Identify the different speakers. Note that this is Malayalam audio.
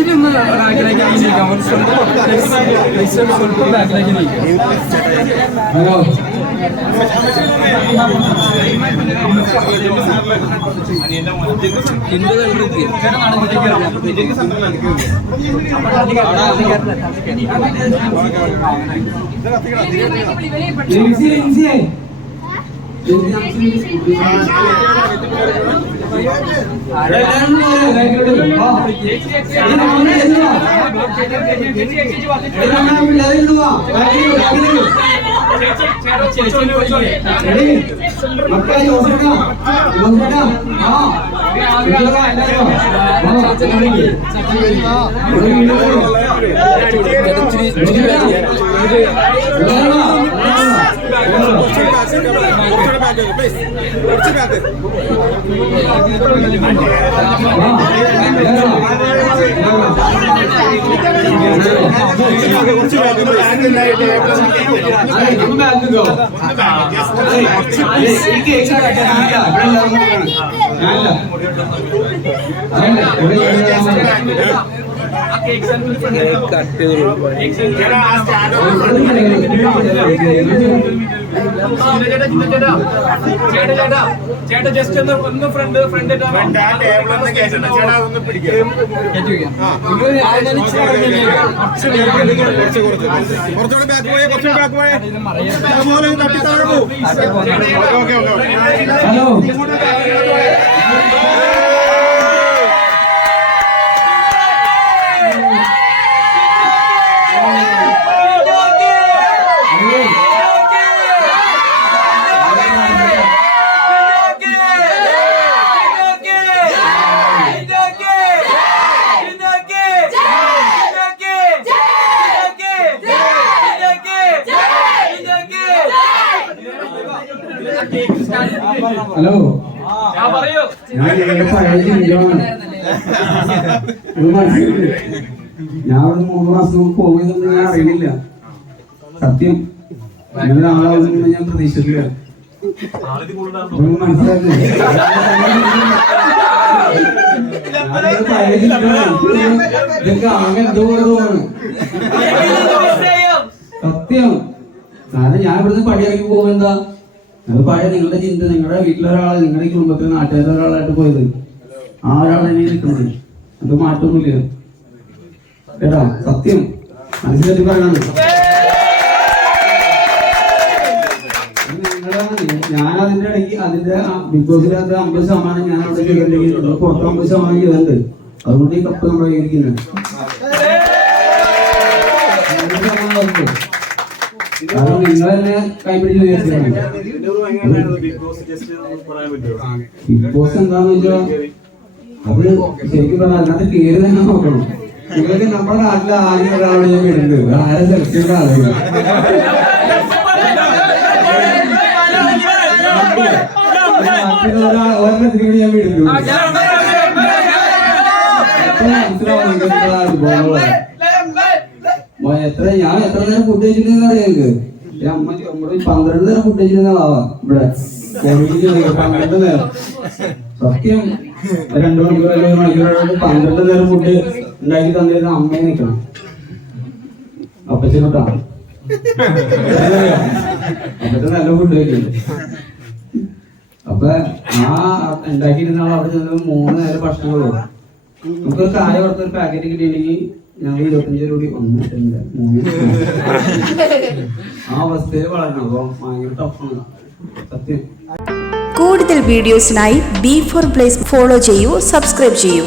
Speaker 1: ഇച്ചിരി ഒന്ന് ബാക്കിലേക്ക് നീക്കാം ഒരു സ്വല്പം സ്വല്പം ബാക്കിലേക്ക് നീക്കാം ഹലോ എന്ത് మక్కడి వసడా వసడా ఆ ఇదలా అందరూ ఆ చచ్చగలిగి చచ్చగలిగి కాదు ప్లీజ్ కుర్చీ కాదు కుర్చీ కాదు కట్టేది
Speaker 2: ചേട്ടാ ജസ്റ്റ് ഒന്ന് ഒന്ന് ഫ്രണ്ട് ഫ്രണ്ട്
Speaker 1: കുറച്ചുകൂടെ ബാക്ക്
Speaker 2: പോയേ
Speaker 1: കുറച്ചുകൂടെ ബാക്ക് പോയേ അതുപോലെ തട്ടി താഴെ
Speaker 2: പോകും okay okay okay
Speaker 1: hello hello
Speaker 3: ഞാൻ നിങ്ങളുടെ? ഞാൻ അവിടെ മൂന്ന് മാസം മുമ്പ് പോയതൊന്നും ഞാൻ അറിയണില്ല സത്യം. അങ്ങനെ ആളാവുന്ന ഞാൻ പ്രതീക്ഷിച്ചില്ല മനസ്സിലാക്കില്ലേ? ഇതൊക്കെ ആകെ എന്തോ സത്യം. കാരണം ഞാൻ ഇവിടുന്ന് പടിയിറങ്ങി പോകുമെന്താ അത് പഴയ നിങ്ങളുടെ ചിന്ത നിങ്ങളുടെ വീട്ടിലൊരാളെ നിങ്ങളുടെ കുടുംബത്തിൽ നാട്ടുകാരുടെ ഒരാളായിട്ട് പോയത്. ആ ഒരാൾ നിൽക്കുന്നത്? അത് മാറ്റൊന്നുമില്ല. കേട്ടാ സത്യം. മനസ്സിലാക്കി പറയണത് ഞാൻ അതിന്റെ ഇടയ്ക്ക് അതിന്റെ ബിഗ് ബോസിനകത്ത് അമ്പത് ശതമാനം ഞാൻ അവിടെ ചെയ്തിട്ടുണ്ട്. പുറത്ത് അമ്പത് ശതമാനം ചെയ്തിട്ടുണ്ട്. അതുകൊണ്ട് ഈ കപ്പ് നമ്മൾ ഉറപ്പ്. കാരണം നിങ്ങൾ തന്നെ കൈപിടിച്ച് ബിഗ് ബോസ് എന്താന്ന് വെച്ചാ അത് ശരിക്കും പറഞ്ഞാൽ അതിനകത്ത് പേര് തന്നെ നോക്കണം. നിങ്ങൾക്ക് നമ്മുടെ നാട്ടിലെ ആദ്യം ഒരാളെ ഞാൻ വിടുന്നത് ആരെ സെലക്ട് ചെയ്യേണ്ട ആളുകൾ നാട്ടിലെ ഒരാൾ ഒരെണ്ണത്തിന് കൂടി ഞാൻ വിടുന്നു അപ്പൊ എത്ര ഞാൻ എത്ര നേരം ഫുഡ് കഴിച്ചിട്ടുണ്ടെന്ന് അറിയാം നിങ്ങൾക്ക് അമ്മ നമ്മുടെ പന്ത്രണ്ട് നേരം ഫുഡ് കഴിച്ചിരുന്ന ഇവിടെ. പന്ത്രണ്ട് നേരം. സത്യം. രണ്ടു മണിക്കൂർ അല്ലെങ്കിൽ മണിക്കൂർ പന്ത്രണ്ട് നേരം ഫുഡ് ഉണ്ടാക്കി തന്നിരുന്ന അമ്മയെ നിൽക്കണം അപ്പച്ചനോട്ടാ അപ്പച്ച നല്ല ഫുഡ് കഴിക്കുന്നുണ്ട്. അപ്പൊ ആ ഉണ്ടാക്കിയിരുന്ന ആൾ അവിടെ ചെന്ന് മൂന്ന് നേരം ഭക്ഷണങ്ങളോ ഒരു പാക്കറ്റ് കിട്ടിയില്ലെങ്കിൽ ഞങ്ങൾ രൂപ ആ അവസ്ഥയിൽ വളരണം. അപ്പൊ ഭയങ്കര ടഫാണ് സത്യം.
Speaker 4: കൂടുതൽ വീഡിയോസിനായി ബി ഫോർ പ്ലേസ് ഫോളോ ചെയ്യൂ സബ്സ്ക്രൈബ് ചെയ്യൂ.